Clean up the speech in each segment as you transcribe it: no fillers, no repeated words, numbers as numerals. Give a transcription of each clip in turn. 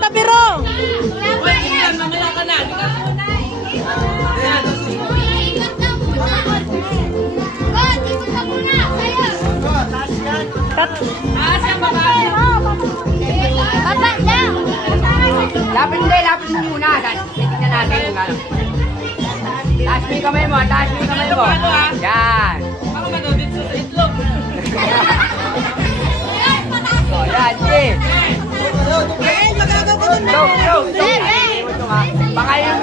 tabiro. Mamaya ka na. Lapin mo muna. Tingnan natin yung ano. Taas mo yung kamay mo, taas mo yung kamay mo. Yan. Ako manubit sa itlog. O, yan, sige. Go. Baka yung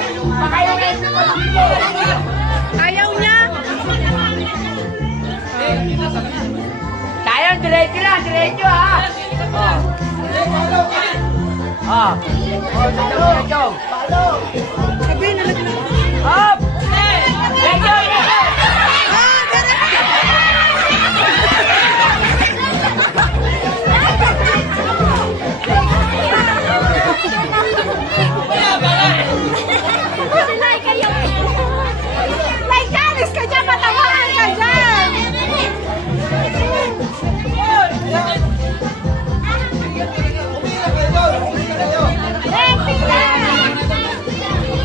Ayaw niya. sayang, diretso lang, diretso ha. Diretso. Sabi, nalaglag. Hop! Diretso! Like Janice ka dyan, patawahan ka dyan.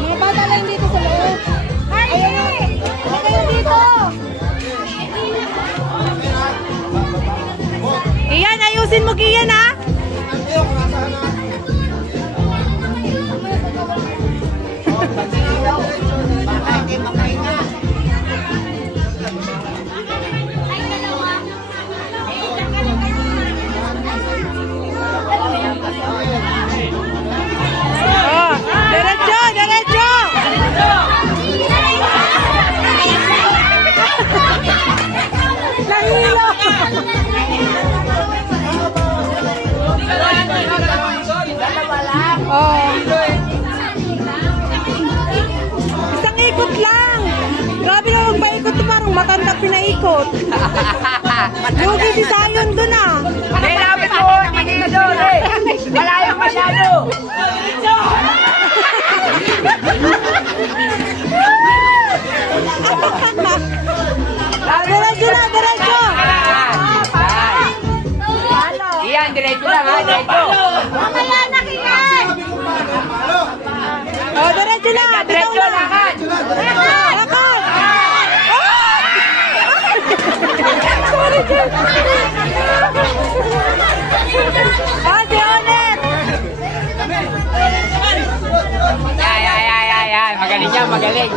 Mga bata lang dito sa loob. Ayun na. Huwag kayo dito. Iyan, ayusin mo Kiyan ha. Oh, diretso. Nahilo. Oh. Isang ikot lang. Grabe na magpaikot to, parang matanda pinaikot. Lugi si Sayon dun ah. May lapit mo, hindi ka doon eh. Malayo masyado. Diretso. Iyan, diretso lang ha, diretso. Mamaya na Kiyan. Oh, diretso na. Diretso lang ha. Lakad. Sorry, Jen. Si Onet. Yan. Magaling yan, magaling.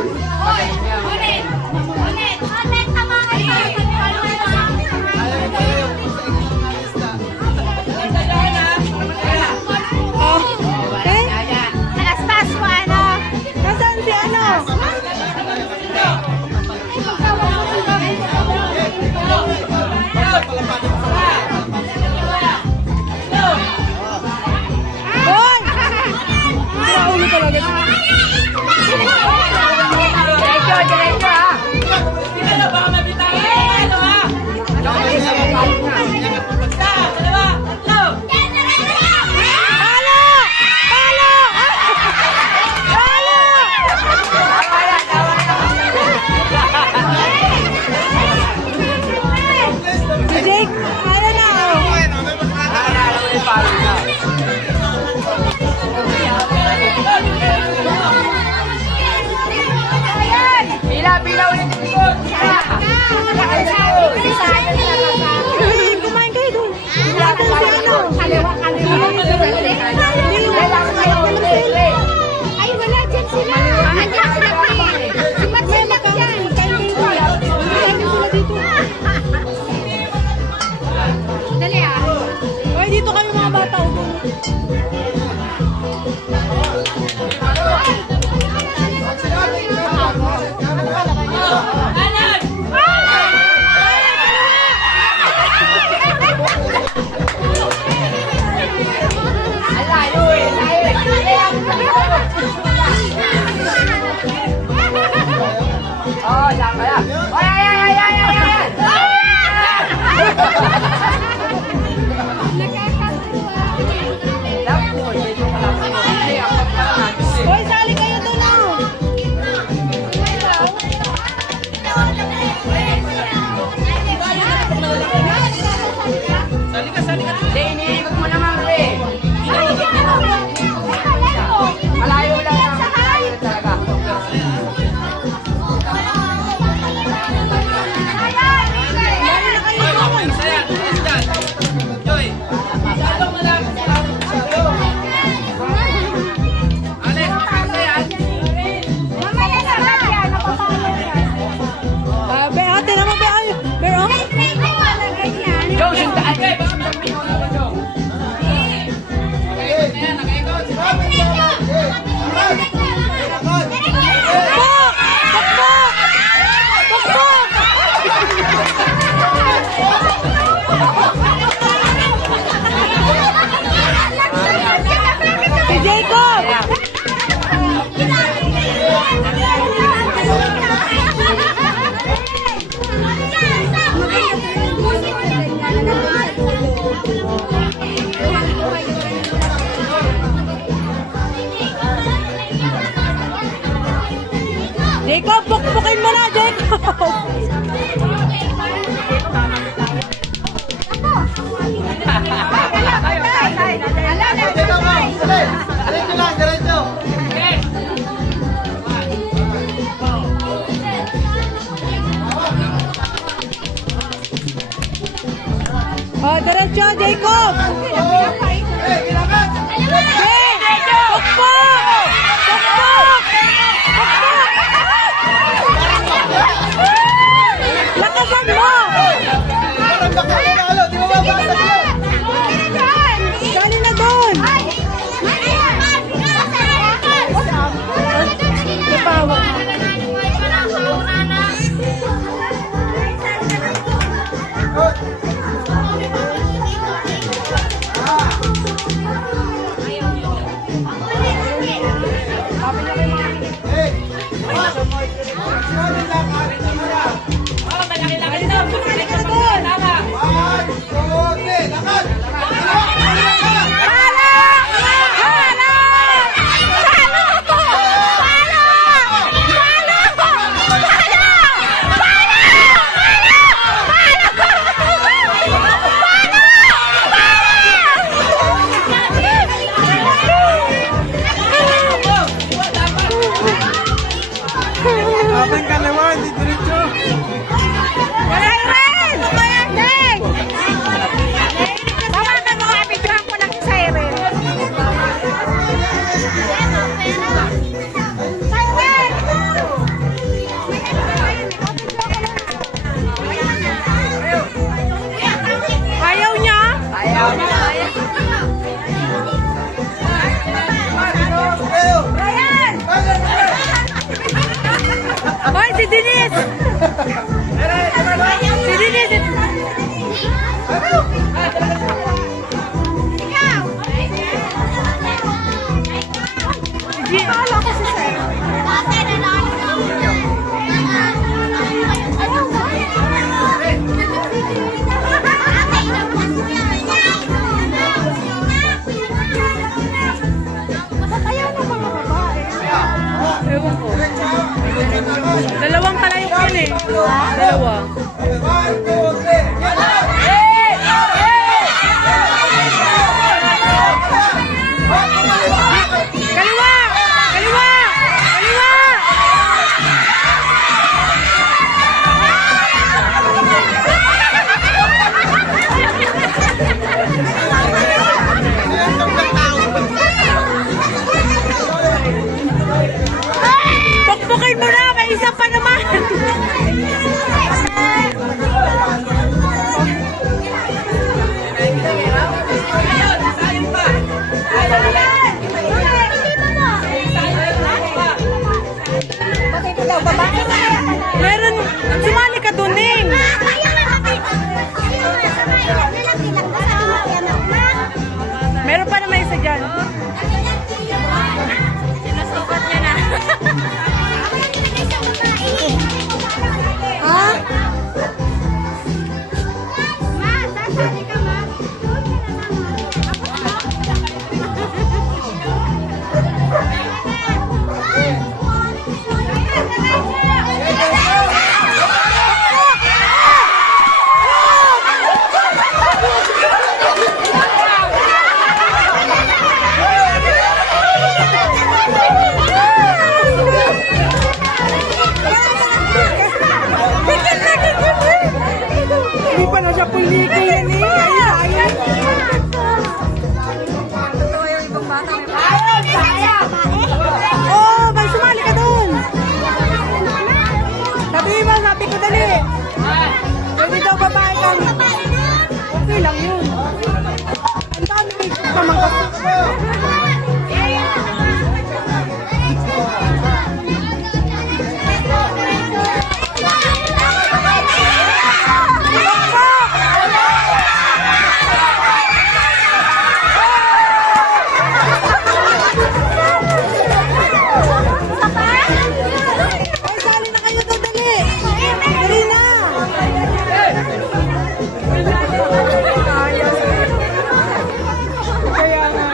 Nasaan si ano? Hoy! Naulo talaga. Diretso ha. Hindi na baka mabitawan. Ano ha? Isa, dalawa, tatlo. Palo! Si Jake, ano na oh. Pila ulit yung likod. Kumain kayo dun. Laban si ano? Ay, wala dyan sila. Andiyan sila. Si Marcel lang dyan. Kain dito. Kain sila dito. Dali ah. Oy, dito kami mga bata. Oh, saan kaya? Ay! Jacob, pukpukin mo na, Jacob! Diretso lang, diretso. Oh, diretso, Jacob! Pukpuk! Pukpuk! Lakasan mo! Parang baka manalo, di ba ba? Gali na doon! Napawa. Oh, malaki-laki na. Pagkalit ka pang tama. Ating kalawa, di diretso. Ayaw niya? Ayaw na. Hoy, si Denise! Si Denise! Ewan ko. Dalawang kalayok yun eh. Dalawa. One, two, three. Kaliwa! Kaliwa! Kaliwa! Pukpukin mo na! May isa pa naman! Meron, sumali ka dun eh. Meron pa naman isa dyan. Sinusukot niya na. Ha? Hindi pa na siya puliki yan eh. Ayun, ayun. Oh, may sumali ka dun. Sabi ko dali. Pwede daw babae kang. Okay lang yun. Ang dami may pamangkas. Ay, sali na kayo doon, dali. Dali na. Kaya nga.